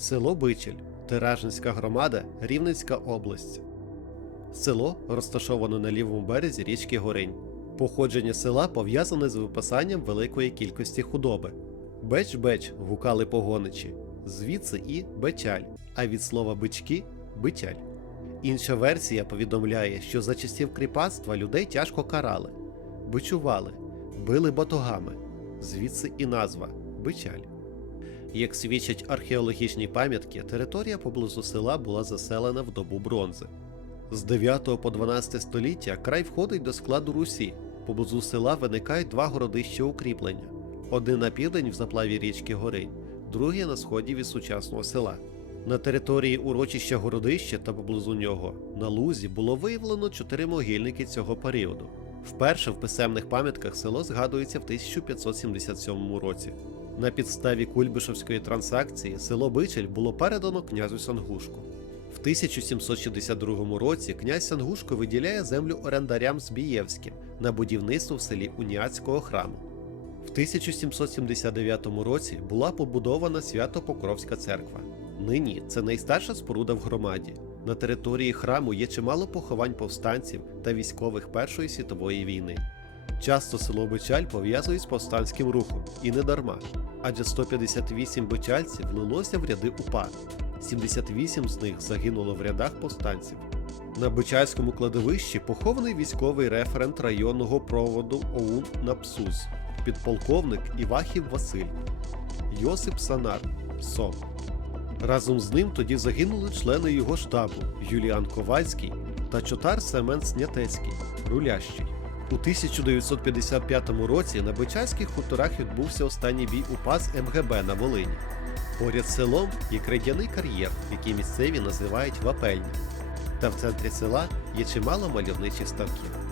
Село Бичель, Теражинська громада, Рівненська область. Село розташоване на лівому березі річки Горинь. Походження села пов'язане з випасанням великої кількості худоби. Беч-беч гукали погоничі, звідси і бечаль, а від слова бички бичаль. Інша версія повідомляє, що за часів кріпацтва людей тяжко карали, бичували, били батогами, звідси і назва бичаль. Як свідчать археологічні пам'ятки, територія поблизу села була заселена в добу бронзи. З 9 по 12 століття край входить до складу Русі. Поблизу села виникають два городища укріплення: один на південь в заплаві річки Горинь, другий на сході від сучасного села. На території урочища Городища та поблизу нього на лузі було виявлено чотири могильники цього періоду. Вперше в писемних пам'ятках село згадується в 1577 році. На підставі Кульбишевської транзакції село Бичель було передано князю Сангушку. В 1762 році князь Сангушко виділяє землю орендарям з Бієвським на будівництво в селі Уніатського храму. В 1779 році була побудована Свято-Покровська церква. Нині це найстарша споруда в громаді. На території храму є чимало поховань повстанців та військових Першої світової війни. Часто село Бичаль пов'язують з повстанським рухом, і не дарма, адже 158 бичальців влилося в ряди УПА, 78 з них загинуло в рядах повстанців. На Бичальському кладовищі похований військовий референт районного проводу ОУН Напсуз, підполковник Івахів Василь, Йосип Санар, СОМ. Разом з ним тоді загинули члени його штабу Юліан Ковальський та чотар Семен Снятецький, рулящий. У 1955 році на Бичальських хуторах відбувся останній бій УПАЗ МГБ на Волині. Поряд з селом є крадяний кар'єр, який місцеві називають Вапельня. Та в центрі села є чимало мальовничих ставків.